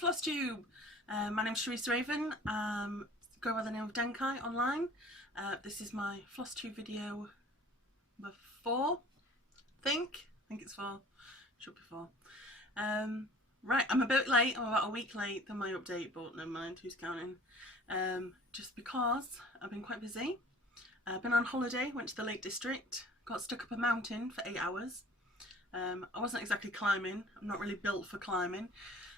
Flosstube. My name's Teresa Raven. Go by the name of Denkai online. This is my Flosstube video number 4. I think it's 4. Should be 4. Right, I'm a bit late. I'm about a week late than my update, but never mind. Who's counting? Just because I've been quite busy. I've been on holiday. Went to the Lake District. Got stuck up a mountain for 8 hours. I wasn't exactly climbing. I'm not really built for climbing.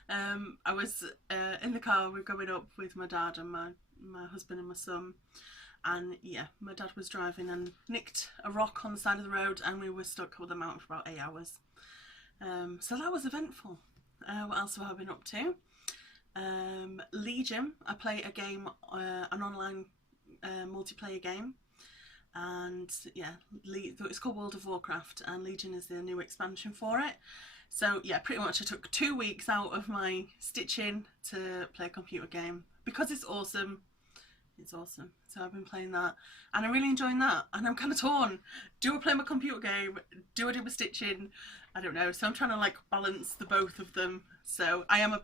I was in the car. We were going up with my dad and my husband and my son, and yeah, my dad was driving and nicked a rock on the side of the road, and we were stuck up the mountain for about 8 hours. So that was eventful. What else have I been up to? Legion. I play a game, an online multiplayer game. And yeah, it's called World of Warcraft, and Legion is the new expansion for it. So yeah, pretty much I took 2 weeks out of my stitching to play a computer game because it's awesome. It's awesome. So I've been playing that and I'm really enjoying that, and I'm kind of torn. Do I play my computer game? Do I do my stitching? I don't know. So I'm trying to like balance the both of them. So I'm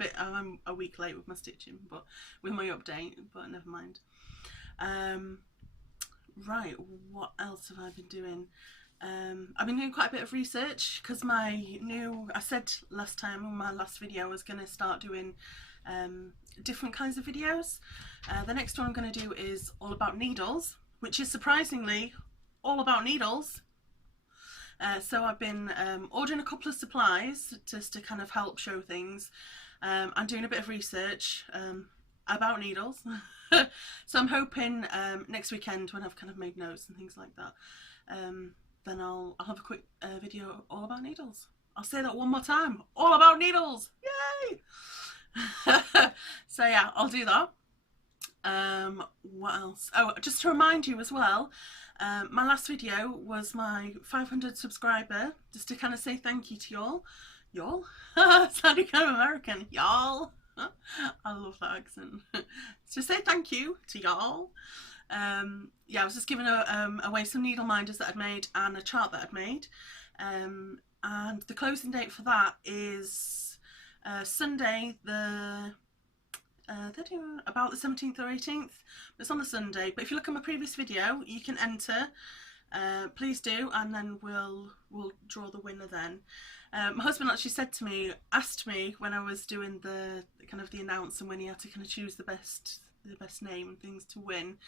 a week late with my stitching, but with my update, but never mind. Right, what else have I been doing? I've been doing quite a bit of research because I said last time in my last video I was going to start doing different kinds of videos. The next one I'm going to do is all about needles, which is surprisingly all about needles. So I've been ordering a couple of supplies just to kind of help show things. I'm doing a bit of research about needles. So I'm hoping next weekend, when I've kind of made notes and things like that, then I'll have a quick video all about needles. I'll say that one more time, all about needles, yay! So yeah, I'll do that. What else? Oh, just to remind you as well, my last video was my 500 subscriber, just to kind of say thank you to y'all. Sounding kind of American, y'all. I love that accent. So say thank you to y'all. Yeah, I was just giving away some needle minders that I'd made and a chart that I'd made, and the closing date for that is Sunday, they're doing about the 17th or 18th. It's on the Sunday, but if you look at my previous video you can enter. Please do, and then we'll draw the winner then. My husband actually asked me when I was doing the announce, and when he had to kind of choose the best name and things to win,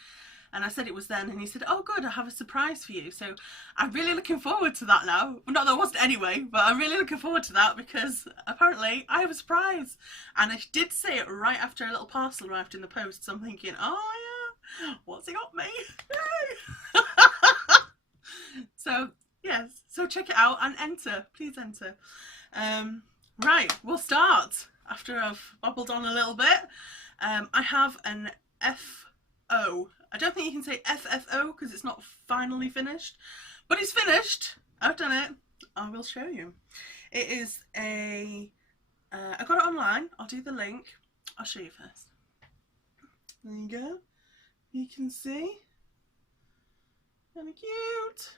and I said it was then, and he said, oh good, I have a surprise for you. So I'm really looking forward to that now. Well, not that I wasn't anyway, but I'm really looking forward to that because apparently I have a surprise, and I did say it right after a little parcel arrived in the post, so I'm thinking, oh yeah, what's he got me? So yes, so check it out and enter, please enter. Right, we'll start after I've babbled on a little bit. I have an FO. I don't think you can say FFO because it's not finally finished, but it's finished. I've done it. I will show you. It is I got it online. I'll do the link. I'll show you first. There you go. You can see. Very cute.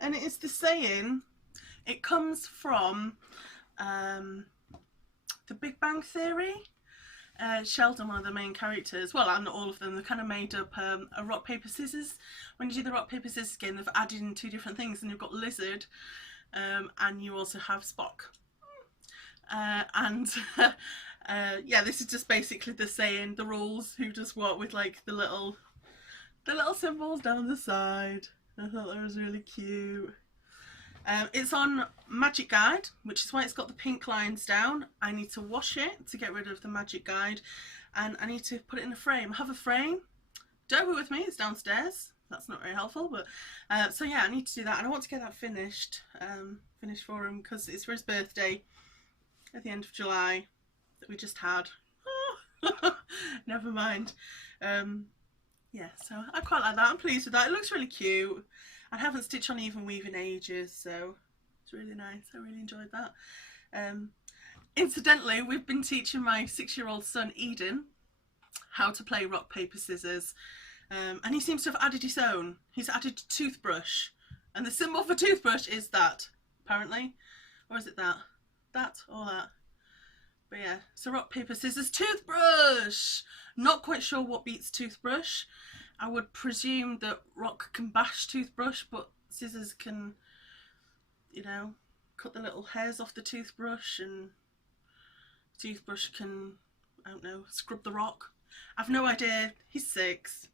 And it is the saying, it comes from The Big Bang Theory. Sheldon, one of the main characters, well, and all of them, they've kind of made up a rock, paper, scissors. When you do the rock, paper, scissors game, they've added in 2 different things, and you've got Lizard, and you also have Spock. Yeah, this is just basically the saying, the rules, who does what, with like the little symbols down the side. I thought that was really cute. It's on Magic Guide, which is why it's got the pink lines down. I need to wash it to get rid of the Magic Guide, and I need to put it in a frame. I have a frame. Don't have it with me, it's downstairs. That's not very helpful, but so yeah, I need to do that, and I want to get that finished for him because it's for his birthday at the end of July that we just had. Oh, never mind. Yeah, so I quite like that. I'm pleased with that. It looks really cute. I haven't stitched on even weave in ages, so it's really nice. I really enjoyed that. Incidentally, we've been teaching my 6-year-old son Eden how to play rock, paper, scissors, and he seems to have added his own. He's added toothbrush, and the symbol for toothbrush is that, apparently. Or is it that? That or that? But yeah, so rock, paper, scissors, toothbrush. Not quite sure what beats toothbrush. I would presume that rock can bash toothbrush, but scissors can, you know, cut the little hairs off the toothbrush, and toothbrush can, I don't know, scrub the rock. I've no idea. He's 6.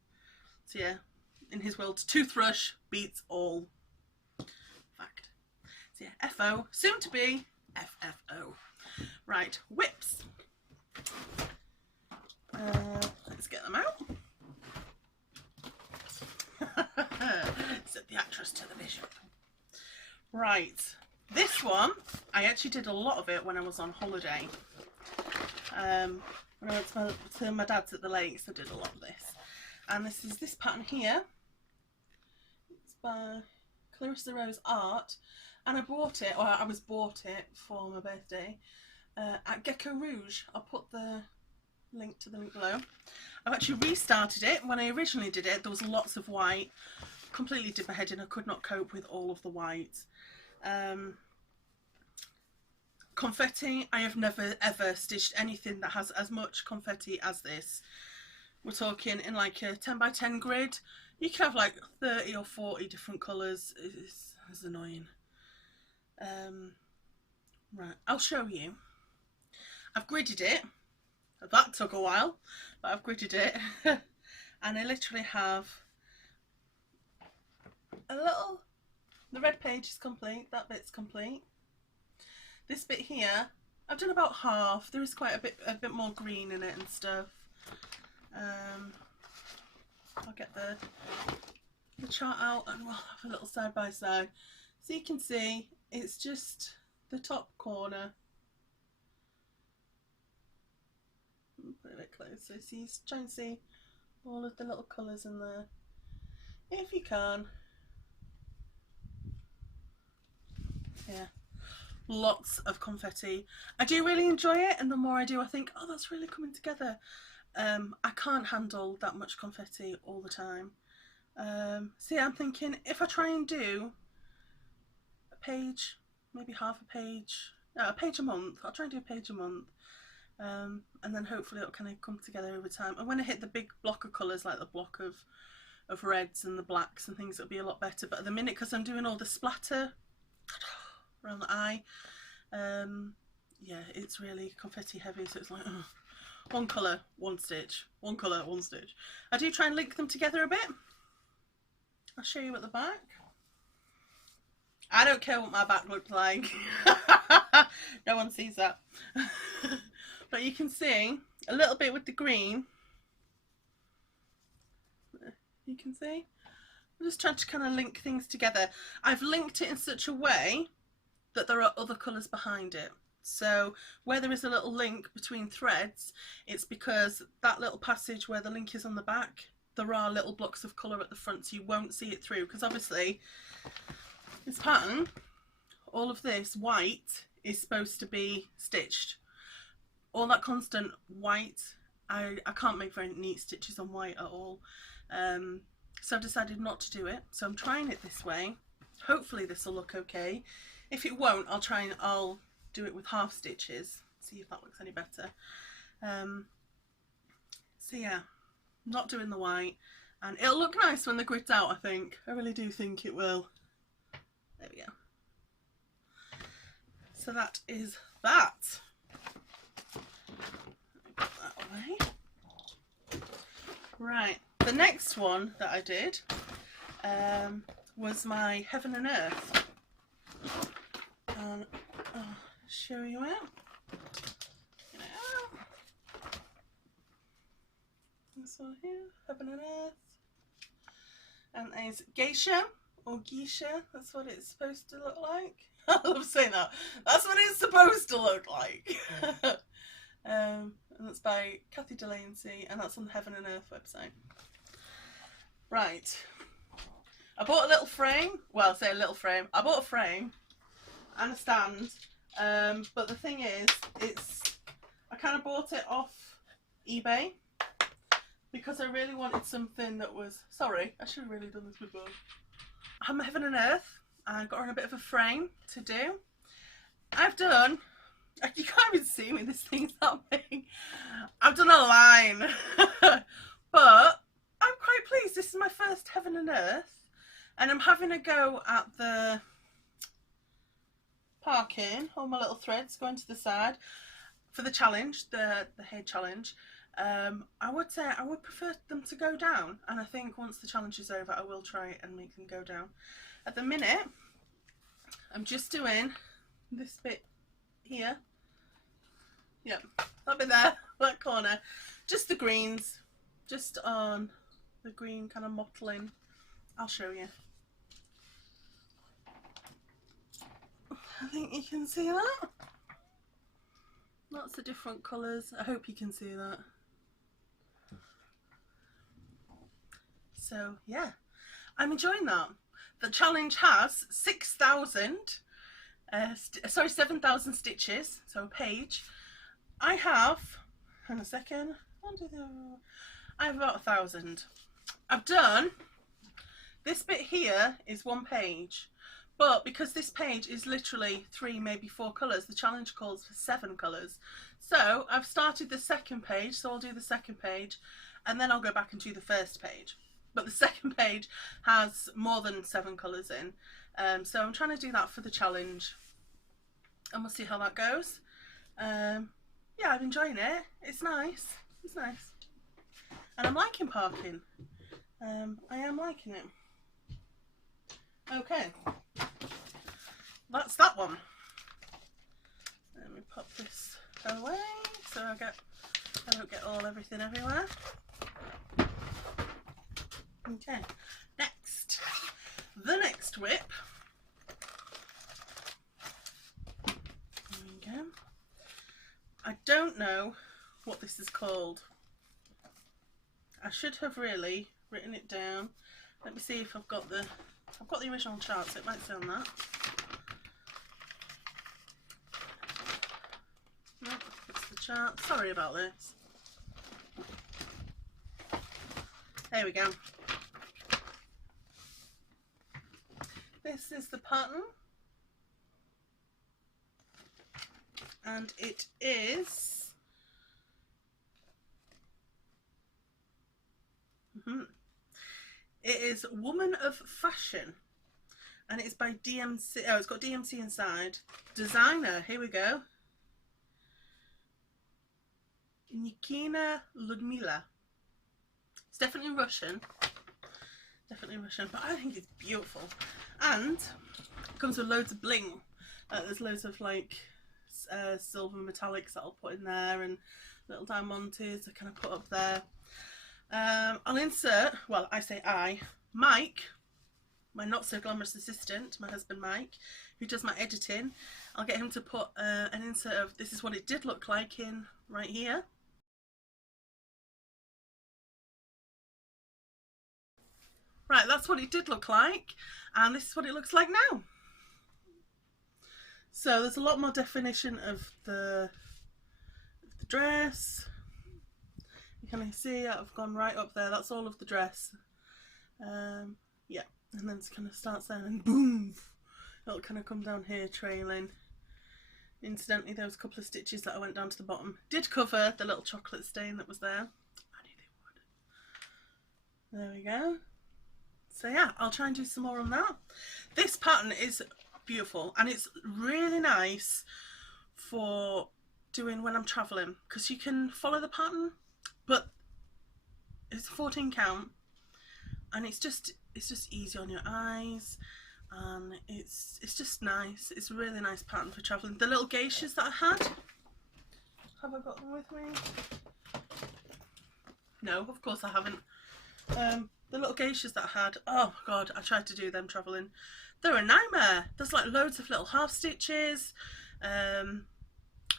So yeah, in his world, toothbrush beats all. Fact. So yeah, FO, soon to be FFO. Right, whips. Let's get them out. Set the actress to the bishop. Right, this one, I actually did a lot of it when I was on holiday. When I went to my dad's at the lakes, I did a lot of this. And this is this pattern here. It's by Clarissa Rose Art. And I bought it, or I was bought it for my birthday at Gecko Rouge. I'll put the link to the link below. I've actually restarted it. When I originally did it, there was lots of white. Completely did my head in. I could not cope with all of the white. Confetti, I have never ever stitched anything that has as much confetti as this. We're talking in like a 10 by 10 grid. You can have like 30 or 40 different colours. It's annoying. Right, I'll show you. I've gridded it. That took a while, but I've gridded it. And I literally have a little, the red page is complete, that bit's complete. This bit here, I've done about half. There is quite a bit more green in it and stuff. I'll get the chart out and we'll have a little side by side. So you can see, it's just the top corner. Put it a bit closer so you try and see all of the little colours in there, if you can. Yeah, lots of confetti. I do really enjoy it, and the more I do, I think, oh, that's really coming together. I can't handle that much confetti all the time. So yeah, I'm thinking if I try and do a page, maybe half a page, no, a page a month. I'll try and do a page a month. And then hopefully it'll kind of come together over time. And when I hit the big block of colours, like the block of reds and the blacks and things, it'll be a lot better. But at the minute, because I'm doing all the splatter around the eye, yeah, it's really confetti heavy, so it's like one colour, one stitch, one colour, one stitch. I do try and link them together a bit. I'll show you at the back. I don't care what my back looked like. No one sees that. But you can see a little bit with the green. You can see. I'm just trying to kind of link things together. I've linked it in such a way that there are other colours behind it. So where there is a little link between threads, it's because that little passage where the link is on the back, there are little blocks of colour at the front, so you won't see it through. Because obviously this pattern, all of this white is supposed to be stitched. All that constant white, I can't make very neat stitches on white at all. So I've decided not to do it. So I'm trying it this way. Hopefully this will look okay. If it won't, I'll do it with half stitches. See if that looks any better. So yeah, not doing the white. And it'll look nice when the grid's out, I think. I really do think it will. There we go. So that is that. Put that away. Right, the next one that I did was my Heaven and Earth. And I'll show you it. This one here, Heaven and Earth. And there's geisha or geisha, that's what it's supposed to look like. I love saying that. That's what it's supposed to look like. And that's by Kathy Delancey, and that's on the Heaven and Earth website. Right. I bought a little frame. Well, I say a little frame. I bought a frame and a stand. But the thing is, I kind of bought it off eBay because I really wanted something that was, sorry, I should have really done this before. I have my Heaven and Earth. I got her in a bit of a frame to do. I've done You can't even see me, this thing's that big. I've done a line. But I'm quite pleased. This is my first Heaven and Earth, and I'm having a go at the parking, all my little threads going to the side for the challenge, the head challenge. I would say I would prefer them to go down, and I think once the challenge is over I will try and make them go down. At the minute I'm just doing this bit here, yep, that bit there, that corner, just the greens, just on the green kind of mottling. I'll show you. I think you can see that. Lots of different colours. I hope you can see that. So yeah, I'm enjoying that. The challenge has 7,000 stitches, so a page. I have, hang on a second, I have about 1,000. I've done, this bit here is 1 page. But because this page is literally 3, maybe 4 colours, the challenge calls for 7 colours. So I've started the second page, so I'll do the second page and then I'll go back and do the first page. But the second page has more than 7 colours in. So I'm trying to do that for the challenge. And we'll see how that goes. Yeah, I'm enjoying it. It's nice. It's nice. And I'm liking parking. I am liking it. Okay. That's that one. Let me pop this away so I don't get everything everywhere. Okay, next, the next whip. There we go. I don't know what this is called. I should have really written it down. Let me see if I've got the original chart, so it might say on that. No, it's the chart. Sorry about this. There we go. This is the pattern, and it is it is Woman of Fashion, and it's by DMC. Oh, it's got DMC inside. Designer, here we go, Nikina Ludmila. It's definitely Russian. Definitely Russian, but I think it's beautiful. And it comes with loads of bling. There's loads of like silver metallics that I'll put in there, and little diamantes I kind of put up there. I'll insert, well, I say Mike, my not so glamorous assistant, my husband Mike, who does my editing. I'll get him to put an insert of this is what it did look like in right here. Right, that's what it did look like, and this is what it looks like now. So there's a lot more definition of the dress. You can see I've gone right up there. That's all of the dress. Yeah, and then it kind of starts there and boom, it'll kind of come down here trailing. Incidentally, there was a couple of stitches that I went down to the bottom. Did cover the little chocolate stain that was there. I knew they would. There we go. So yeah, I'll try and do some more on that. This pattern is beautiful, and it's really nice for doing when I'm traveling, because you can follow the pattern, but it's a 14 count, and it's just easy on your eyes, and it's just nice. It's a really nice pattern for traveling. The little geishas that I had, have I got them with me? No, of course I haven't. The little geishas that I had, oh god, I tried to do them travelling. They're a nightmare. There's like loads of little half stitches,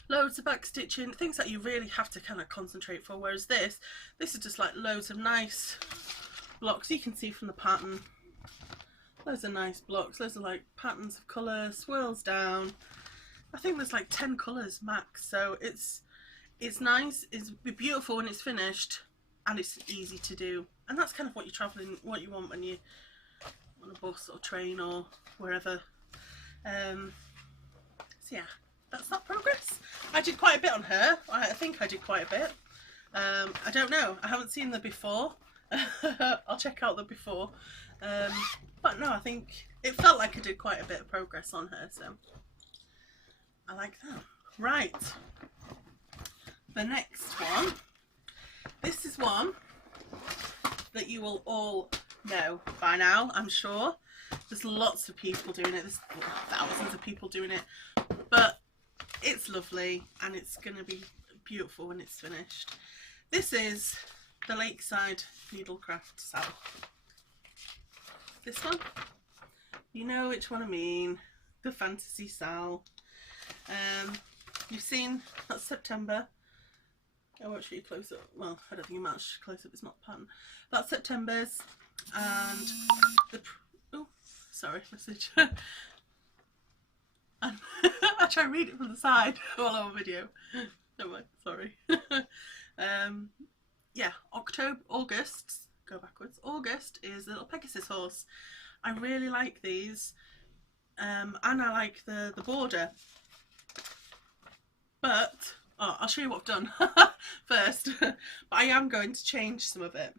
loads of back stitching, things that you really have to kind of concentrate for, whereas this is just like loads of nice blocks. You can see from the pattern, loads of nice blocks, loads of like patterns of colour, swirls down. I think there's like 10 colours max, so it's nice, it's beautiful when it's finished, and it's easy to do. And that's kind of what you're travelling, what you want when you're on a bus or train or wherever. So yeah, that's not progress. I did quite a bit on her. I think I did quite a bit. I don't know. I haven't seen the before. I'll check out the before. But no, I think it felt like I did quite a bit of progress on her, so I like that. Right. The next one. This is one that you will all know by now, I'm sure. There's lots of people doing it. There's thousands of people doing it. But it's lovely and it's going to be beautiful when it's finished. This is the Lakeside Needlecraft Sal. This one. You know which one I mean. The Fantasy Sal. You've seen, that's September. I won't show you close up. Well, I don't think much close up, it's not pattern. That's September's. And the, oh, sorry, message. And I try and read it from the side while I'm on video. No way, sorry. Yeah, August, go backwards. August is a little Pegasus horse. I really like these. And I like the border. But, oh, I'll show you what I've done first. But I am going to change some of it.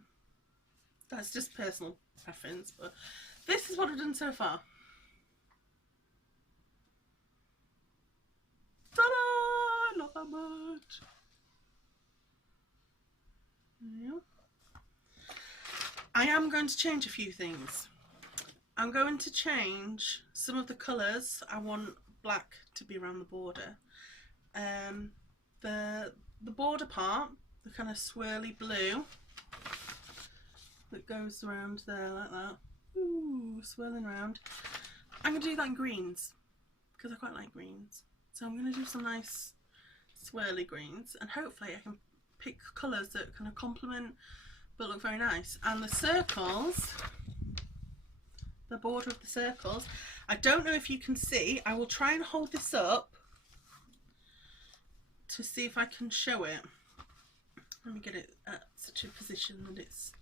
That's just personal preference. But this is what I've done so far. Ta-da! Not that much. Yeah. I am going to change a few things. I'm going to change some of the colours. I want black to be around the border. The border part, the kind of swirly blue that goes around there like that. Ooh, swirling around. I'm going to do that in greens because I quite like greens. So I'm going to do some nice swirly greens and hopefully I can pick colours that kind of complement but look very nice. And the circles, the border of the circles, I don't know if you can see. I will try and hold this up to see if I can show it. Let me get it at such a position that it's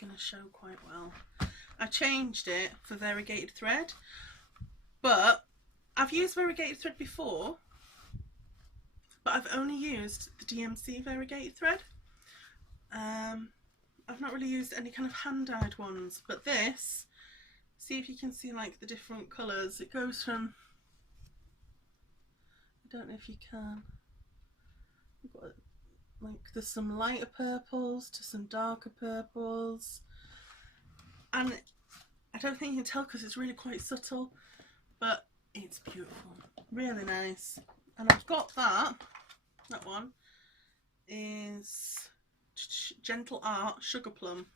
going to show quite well. I changed it for variegated thread, but I've used variegated thread before, but I've only used the DMC variegated thread. I've not really used any kind of hand-dyed ones, but this, see if you can see like the different colours. It goes from, I don't know if you can, you've got, like there's some lighter purples to some darker purples, and I don't think you can tell because it's really quite subtle, but it's beautiful, really nice. And I've got that one is Gentle Art Sugar Plum,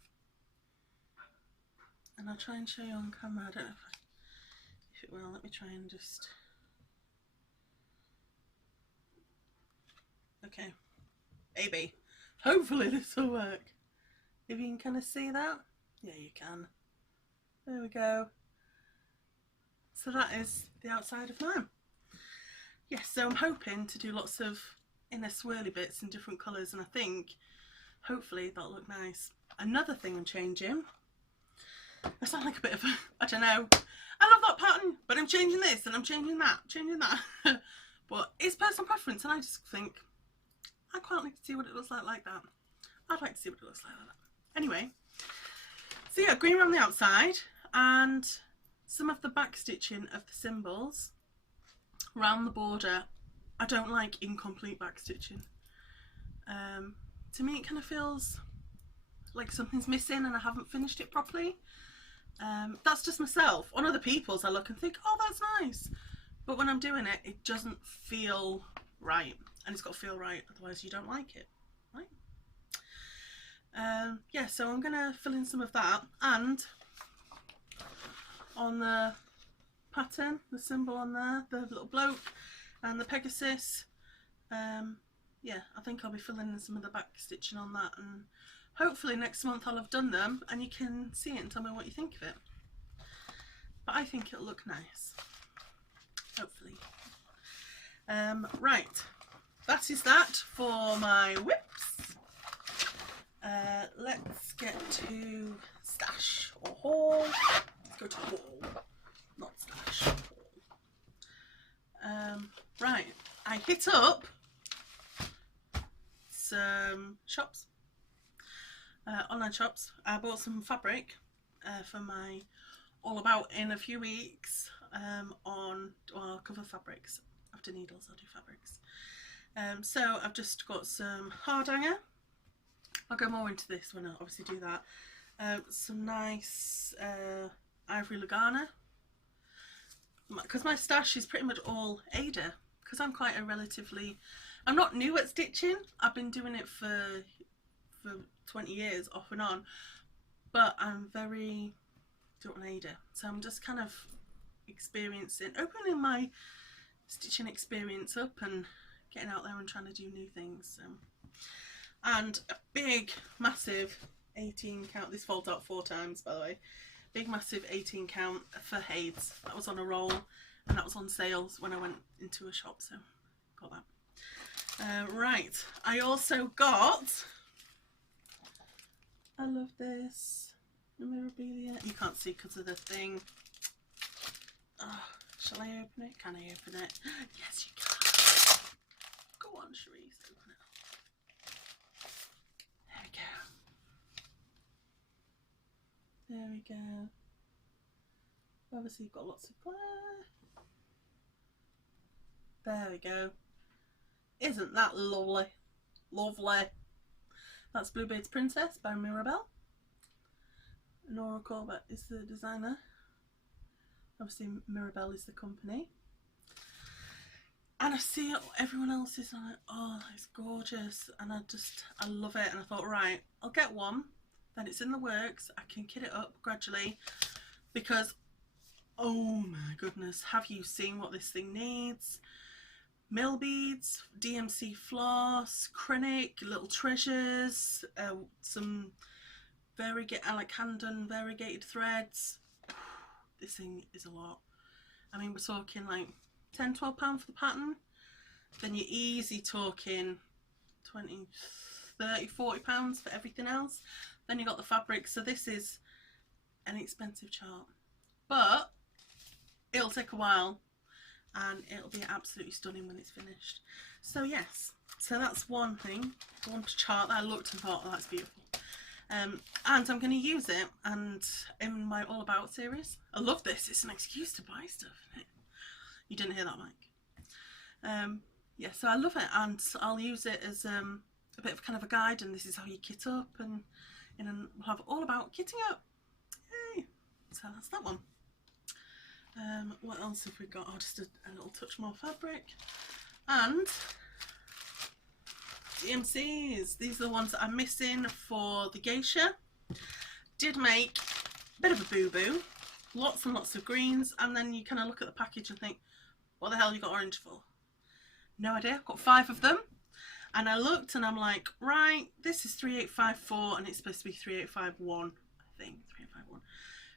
and I'll try and show you on camera. I don't know if it will. Let me try and just, okay, maybe, hopefully this will work. If you can kind of see that, yeah, you can. There we go. So that is the outside of mine. Yes, so I'm hoping to do lots of inner swirly bits in different colours, and I think hopefully that'll look nice. Another thing I'm changing, I sound like a bit of a, I don't know, I love that pattern, but I'm changing this and I'm changing that, but it's personal preference, and I just think I quite like to see what it looks like that. I'd like to see what it looks like that. Anyway, so yeah, green around the outside and some of the back stitching of the symbols around the border. I don't like incomplete back stitching. To me it kind of feels like something's missing and I haven't finished it properly. That's just myself. On other people's I look and think, oh, that's nice, but when I'm doing it, it doesn't feel right, and it's got to feel right, otherwise you don't like it, right? Yeah, so I'm gonna fill in some of that, and on the pattern, the symbol on there, the little bloke and the Pegasus, yeah, I think I'll be filling in some of the back stitching on that, and hopefully next month I'll have done them and you can see it and tell me what you think of it. But I think it'll look nice, hopefully. Right, that is that for my whips. Let's get to stash or haul. Let's go to haul, not stash, haul. Right, I hit up some shops, online shops. I bought some fabric for my all about in a few weeks on, well, I'll cover fabrics. After needles I'll do fabrics. So I've just got some hardanger. I'll go more into this when I obviously do that. Some nice ivory lugana, because my stash is pretty much all Ada, because I'm quite a relatively, I'm not new at stitching, I've been doing it for 20 years off and on, but I'm very on Ada, so I'm just kind of experiencing, opening my stitching experience up and getting out there and trying to do new things. And a big massive 18 count, this folds out 4 times by the way, big massive 18 count for Hades. That was on a roll and that was on sales when I went into a shop, so got that. Right, I also got, I love this memorabilia. You can't see because of the thing. Oh, shall I open it? Can I open it? Yes, you can. Go on, Cherise, open it up. There we go. There we go. Obviously, you've got lots of glare. There we go. Isn't that lovely? Lovely. That's Bluebeard's Princess by Mirabelle. Nora Corbett is the designer. Obviously Mirabelle is the company. And I see it, everyone else is like, oh, it's gorgeous, and I love it, and I thought, right, I'll get one, then it's in the works, I can kit it up gradually, because oh my goodness, have you seen what this thing needs? Mill beads, DMC floss, Krennic, little treasures, some like hand and variegated threads. This thing is a lot. I mean, we're talking like £10–12 for the pattern, then you're easy talking 20, 30, 40 pounds for everything else. Then you got the fabric, so this is an expensive chart, but it'll take a while and it'll be absolutely stunning when it's finished. So yes, so that's one thing, one chart that I looked and thought, oh, that's beautiful. And I'm going to use it, and in my All About series, I love this, it's an excuse to buy stuff, isn't it? You didn't hear that, Mike? Yeah, so I love it, and I'll use it as a bit of kind of a guide, and this is how you kit up, and we'll have All About kitting up. Yay! So that's that one. What else have we got? Oh, just a little touch more fabric, and DMCs. These are the ones that I'm missing for the geisha. Did make a bit of a boo-boo, lots and lots of greens, and then you kind of look at the package and think, what the hell have you got orange for? No idea. I've got 5 of them, and I looked and I'm like, right, this is 3854 and it's supposed to be 3851, I think 3851.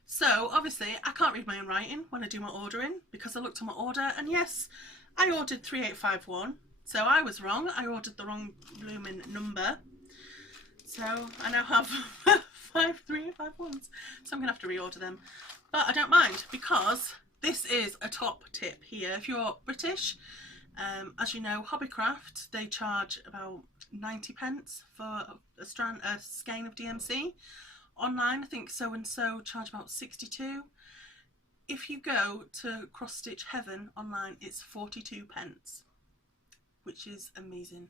So obviously I can't read my own writing when I do my ordering, because I looked at my order and yes, I ordered 3851. So I was wrong, I ordered the wrong blooming number. So I now have 5 3851s. So I'm going to have to reorder them. But I don't mind, because this is a top tip here. If you're British, as you know, Hobbycraft, they charge about 90p for a skein of DMC. Online, I think So and So charge about 62. If you go to Cross Stitch Heaven online, it's 42p, which is amazing.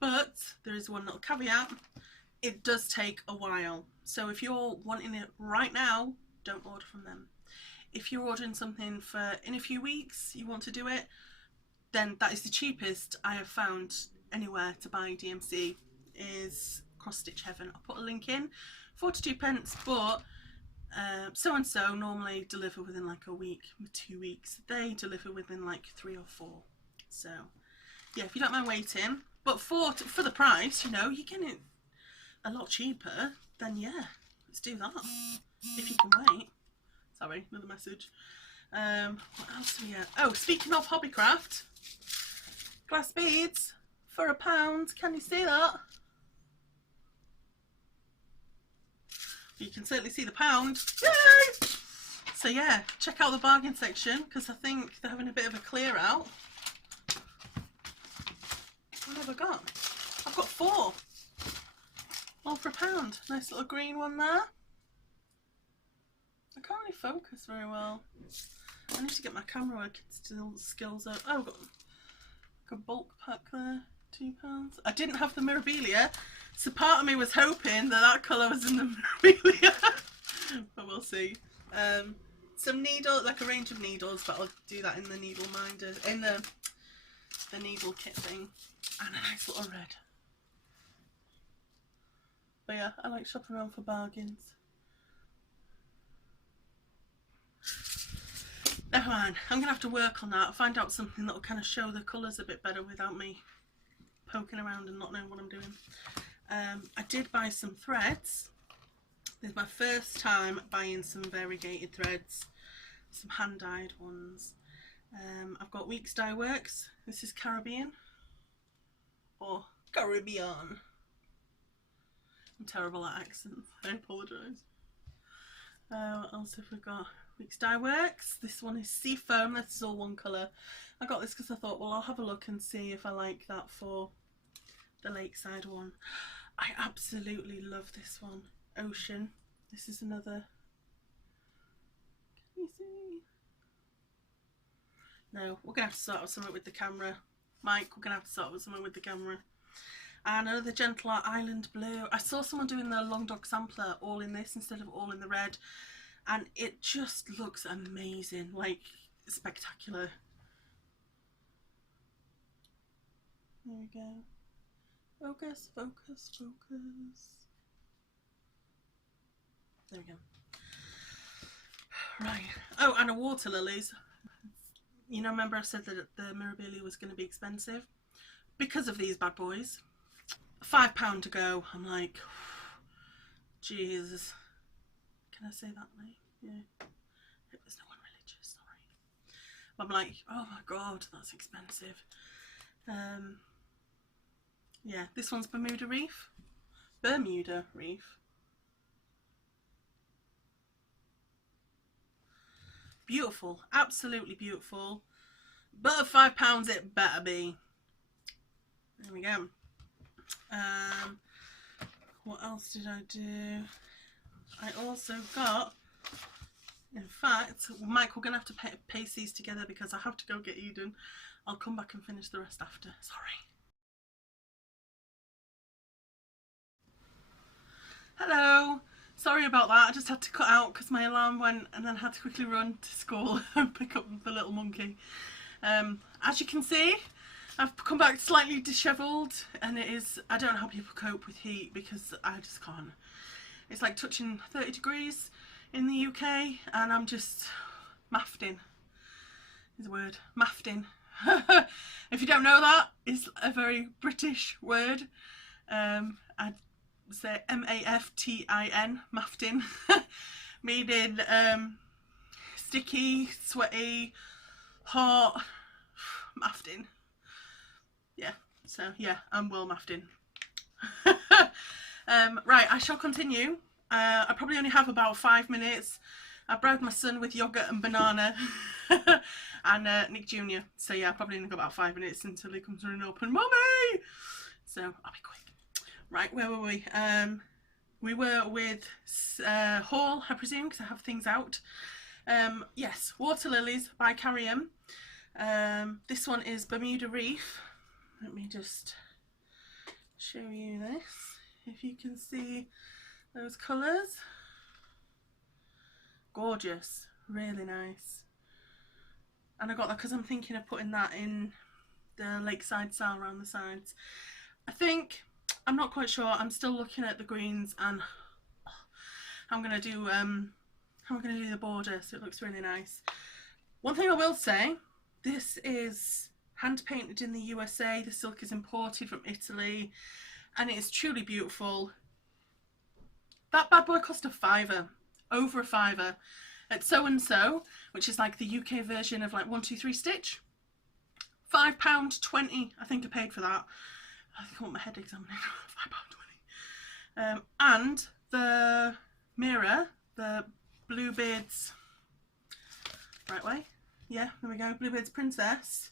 But there is one little caveat, it does take a while. So if you're wanting it right now, don't order from them. If you're ordering something for in a few weeks, you want to do it, then that is the cheapest I have found anywhere to buy DMC, is Cross Stitch Heaven. I'll put a link in. 42p, but So and So normally deliver within like a week, 2 weeks. They deliver within like 3 or 4. So yeah, if you don't mind waiting, but for the price, you know, you're getting it a lot cheaper, then yeah, let's do that. If you can wait. Sorry, another message. What else do we have? Oh, speaking of Hobbycraft, glass beads for £1. Can you see that? You can certainly see the pound. Yay! So yeah, check out the bargain section because I think they're having a bit of a clear out. What have I got? I've got 4. All for £1. Nice little green one there. I can't really focus very well. I need to get my camera working skills up. Oh, I've got a bulk pack there. £2. I didn't have the Mirabilia, so part of me was hoping that that colour was in the Mirabilia. But we'll see. Some needle, like a range of needles, but I'll do that in the needle minder, in the needle kit thing. And a nice little red. But yeah, I like shopping around for bargains. Never mind, I'm going to have to work on that, find out something that will kind of show the colours a bit better without me poking around and not knowing what I'm doing. I did buy some threads. This is my first time buying some variegated threads, some hand-dyed ones. I've got Weeks Dye Works. This is Caribbean, or Caribbean. I'm terrible at accents, I apologise. What else have we got? Weeks Dye Works. This one is Seafoam. This is all one colour. I got this because I thought, well, I'll have a look and see if I like that for the Lakeside one. I absolutely love this one. Ocean. This is another. Can you see? No, we're going to have to sort out something with the camera. Mike, we're going to have to sort out something with the camera. And another Gentle Art Island Blue. I saw someone doing the Long Dog Sampler all in this instead of all in the red. And it just looks amazing, like spectacular. There we go. Focus, focus, focus. There we go. Right. Oh, and a water lilies. You know, remember I said that the Mirabilia was going to be expensive? Because of these bad boys. £5 to go. I'm like, Jesus. Can I say that name? Yeah. It was no one religious, sorry. I'm like, oh my god, that's expensive. Yeah, this one's Bermuda Reef. Bermuda Reef. Beautiful, absolutely beautiful. But at £5 it better be. There we go. What else did I do? I also got, in fact, Mike, we're going to have to paste these together because I have to go get Eden. I'll come back and finish the rest after. Sorry. Hello. Sorry about that. I just had to cut out because my alarm went and then had to quickly run to school and pick up the little monkey. As you can see, I've come back slightly dishevelled, and it is, I don't know how people cope with heat because I just can't. It's like touching 30 degrees in the UK and I'm just mafting. Is a word. Mafting. If you don't know that, it's a very British word. I'd say M-A-F-T-I-N, mafting. Meaning sticky, sweaty, hot, mafting. Yeah, so yeah, I'm well maffed in. Right, I shall continue. I probably only have about 5 minutes. I bribed my son with yogurt and banana and Nick Jr. So yeah, I probably only got about 5 minutes until he comes running up and Mummy! So I'll be quick. Right, where were we? We were with Hall, I presume, because I have things out. Yes, Water Lilies by Carrie M. This one is Bermuda Reef. Let me just show you this, if you can see those colours. Gorgeous, really nice. And I got that because I'm thinking of putting that in the lakeside style around the sides. I think, I'm not quite sure, I'm still looking at the greens, and I'm going to do the border, so it looks really nice. One thing I will say, this is hand painted in the USA. The silk is imported from Italy and it is truly beautiful. That bad boy cost a £5, over a £5 at So and So, which is like the UK version of like 123 Stitch. £5.20 I think I paid for that. I think I want my head examined. £5.20. And the mirror, the Bluebeard's right way. Yeah, there we go. Bluebeard's Princess.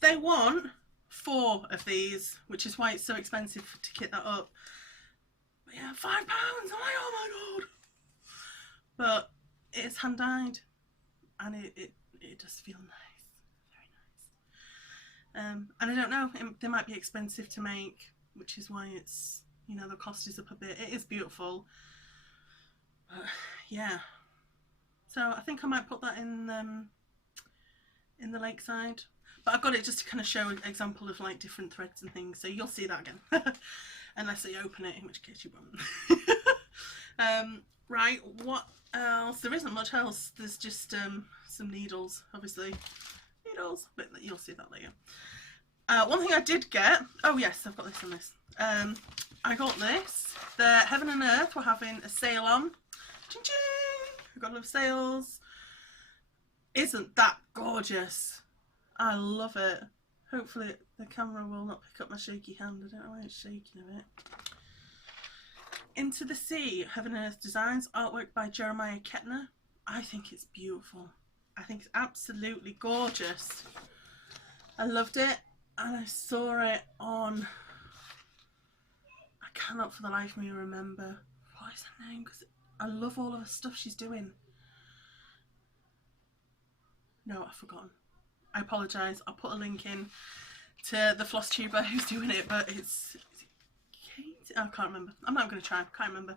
They want 4 of these, which is why it's so expensive to kit that up. But yeah, £5. I'm like, oh my god. But it is hand dyed, and it does feel nice, very nice. And I don't know, they might be expensive to make, which is why it's, you know, the cost is up a bit. It is beautiful, but yeah. So I think I might put that in the lakeside. But I've got it just to kind of show an example of like different threads and things, so you'll see that again. Unless you open it, in which case you won't. Right, what else? There isn't much else. There's just some needles, obviously. Needles, but you'll see that later. One thing I did get, oh yes, I've got this on this. I got this. The Heaven and Earth were having a sale on. Ching ching! I've got a lot of sales. Isn't that gorgeous? I love it. Hopefully the camera will not pick up my shaky hand. I don't know why it's shaking a bit. Into the Sea, Heaven and Earth Designs, artwork by Jeremiah Kettner. I think it's beautiful. I think it's absolutely gorgeous. I loved it, and I saw it on, I cannot for the life of me remember, what is her name, because I love all of the stuff she's doing. No, I've forgotten. I apologise. I'll put a link in to the Flosstuber who's doing it, but is it Kate? I can't remember. I'm not going to try. I can't remember.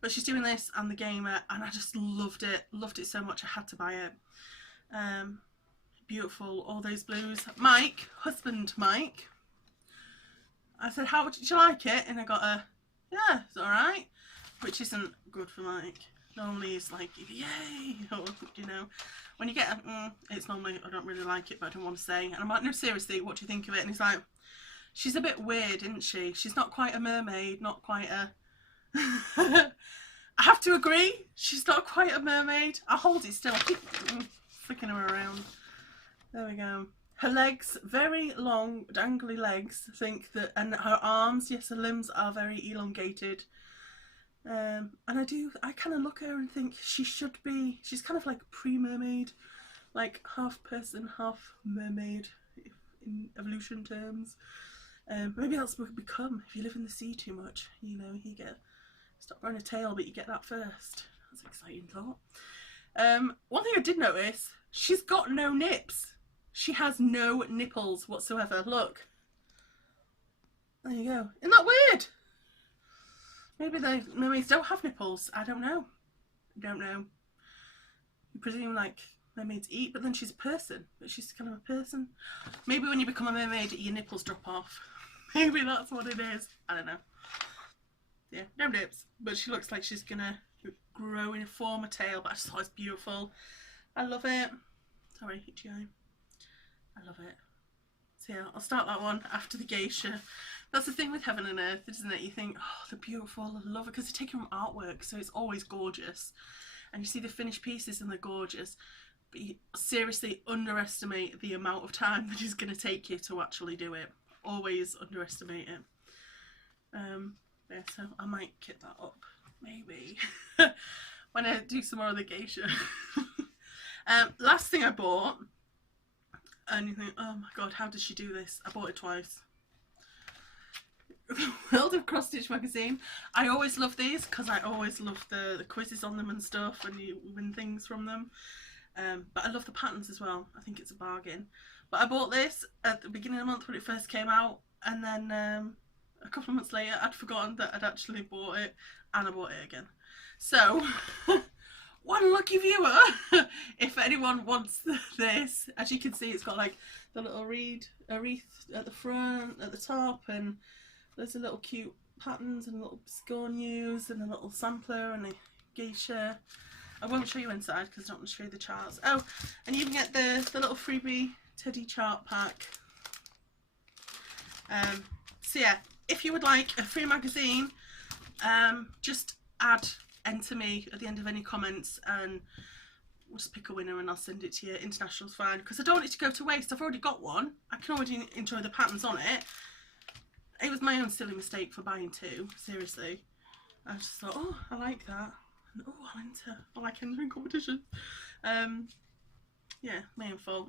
But she's doing this and the gamer, and I just loved it. Loved it so much I had to buy it. Beautiful. All those blues. Mike, husband Mike. I said, how did you like it? And I got a, yeah, it's alright. Which isn't good for Mike. Normally it's like, yay, or, you know. When you get a, it's normally, I don't really like it, but I don't want to say. And I'm like, no, seriously, what do you think of it? And he's like, she's a bit weird, isn't she? She's not quite a mermaid, not quite a... I have to agree, she's not quite a mermaid. I'll hold it still, I keep flicking her around. There we go. Her legs, very long, dangly legs, I think that, and her arms, yes, her limbs are very elongated. And I kind of look at her and think she should be, she's kind of like pre-mermaid, like half person, half mermaid, in evolution terms. Maybe that's what we become if you live in the sea too much, you know, you get, stop growing a tail, but you get that first. That's an exciting thought. One thing I did notice, she's got no nips. She has no nipples whatsoever, look. There you go. Isn't that weird? Maybe the mermaids don't have nipples. I don't know. I don't know. You presume like mermaids eat, but then she's a person. But she's kind of a person. Maybe when you become a mermaid, your nipples drop off. Maybe that's what it is. I don't know. Yeah, no nips. But she looks like she's gonna grow in a form a tail. But I just thought it's beautiful. I love it. Sorry, HGI. I love it. So yeah, I'll start that one after the geisha. That's the thing with Heaven and Earth, isn't it? You think, oh, they're beautiful, I love it, because they're taken from artwork, so it's always gorgeous. And you see the finished pieces and they're gorgeous, but you seriously underestimate the amount of time that it's going to take you to actually do it. Always underestimate it. Yeah, so I might kit that up, maybe, when I do some more of the geisha. Last thing I bought, and you think, oh my god, how did she do this? I bought it twice. The World of Cross Stitch magazine. I always love these because I always love the quizzes on them and stuff, and you win things from them. But I love the patterns as well. I think it's a bargain. But I bought this at the beginning of the month when it first came out, and then a couple of months later I'd forgotten that I'd actually bought it, and I bought it again. So one lucky viewer, if anyone wants this. As you can see, it's got like the little wreath at the front, at the top, and there's a little cute patterns and a little score news and a little sampler and a geisha. I won't show you inside because I don't want to show you the charts. Oh, and you can get the little freebie teddy chart pack. So yeah, if you would like a free magazine, just enter me at the end of any comments and we'll just pick a winner and I'll send it to you. International's fine, because I don't want it to go to waste. I've already got one. I can already enjoy the patterns on it. It was my own silly mistake for buying two, seriously. I just thought, oh, I like that. And oh, I like entering competition. yeah, my own fault.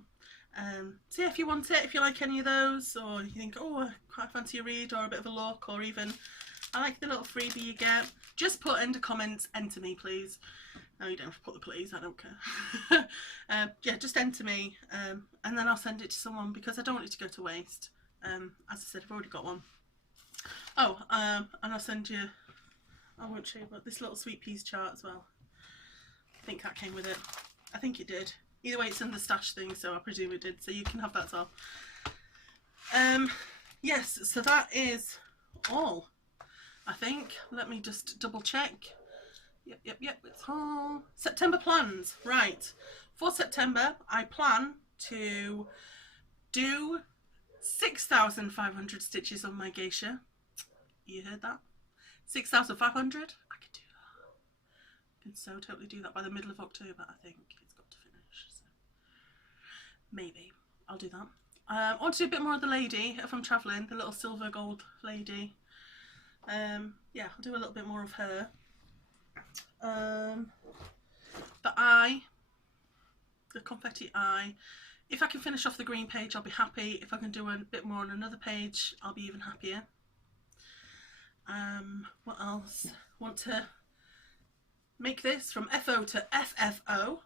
So yeah, if you want it, if you like any of those, or you think, oh, I quite fancy a read or a bit of a look, or even I like the little freebie you get, just put in the comments, enter me please. No, you don't have to put the please, I don't care. Yeah, just enter me, and then I'll send it to someone, because I don't want it to go to waste. As I said, I've already got one. Oh, and I'll send you, I won't show you, but this little sweet peas chart as well. I think that came with it. I think it did. Either way, it's in the stash thing, so I presume it did, so you can have that as well. Yes, so that is all, I think. Let me just double check. Yep, it's all. September plans, right. For September, I plan to do 6,500 stitches on my geisha. You heard that? 6,500? I could do that. I can so totally do that by the middle of October, I think. It's got to finish, so maybe I'll do that. I want to do a bit more of the lady if I'm travelling, the little silver gold lady. Yeah, I'll do a little bit more of her. The eye, the confetti eye. If I can finish off the green page, I'll be happy. If I can do a bit more on another page, I'll be even happier. What else? Want to make this from FO to FFO.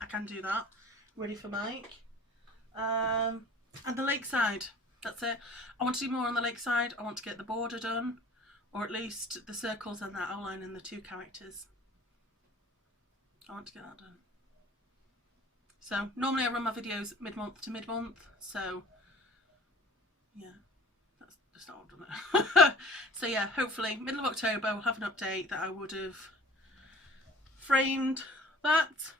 I can do that. Ready for Mike. And the lakeside. That's it. I want to do more on the lakeside. I want to get the border done, or at least the circles and that outline and the two characters. I want to get that done. So normally I run my videos mid-month to mid-month, so yeah, that's not what I've done it. So yeah, hopefully middle of October we'll have an update that I would have framed that,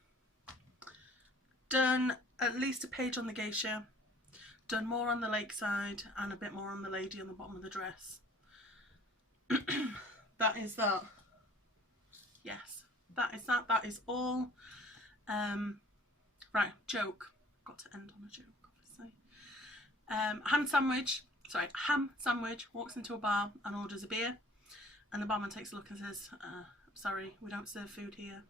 done at least a page on the geisha, done more on the lakeside, and a bit more on the lady on the bottom of the dress. That is that. Yes, that is that. That is all. Right, joke. Got to end on a joke, obviously. Ham sandwich walks into a bar and orders a beer, and the barman takes a look and says, sorry, we don't serve food here.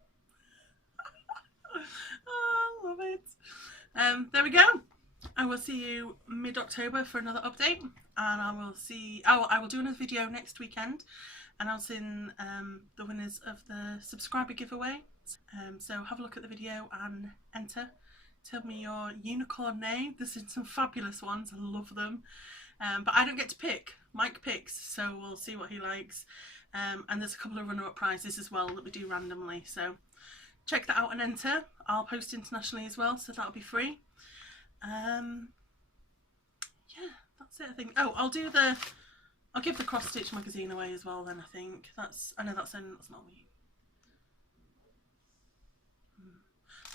Oh, I love it. There we go. I will see you mid-October for another update, and I will do another video next weekend, and I'll send the winners of the subscriber giveaway. So have a look at the video and enter. Tell me your unicorn name. There's some fabulous ones, I love them. But I don't get to pick. Mike picks, so we'll see what he likes. And there's a couple of runner-up prizes as well that we do randomly, so check that out and enter. I'll post internationally as well, so that'll be free. Yeah, that's it, I think. Oh, I'll give the cross stitch magazine away as well then, I think. I know that's not me.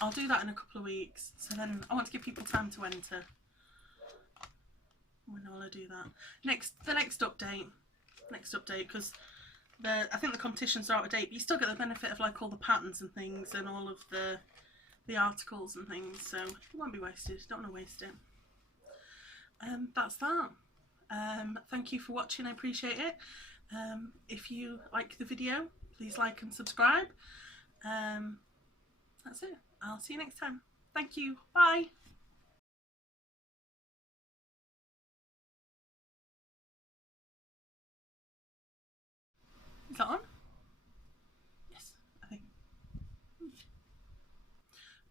I'll do that in a couple of weeks, so then I want to give people time to enter. When will I do that? The next update, because I think the competitions are out of date, but you still get the benefit of like all the patterns and things and all of the articles and things, so it won't be wasted. Don't want to waste it. That's that. Thank you for watching, I appreciate it. If you like the video, please like and subscribe. That's it. I'll see you next time. Thank you. Bye. Is that on? Yes, I think.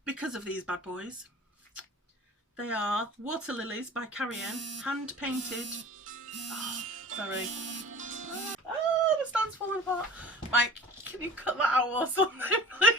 Because of these bad boys. They are Water Lilies by Carrion, hand painted. Oh, sorry. Oh, the stand's falling apart. Mike, can you cut that out or something, please?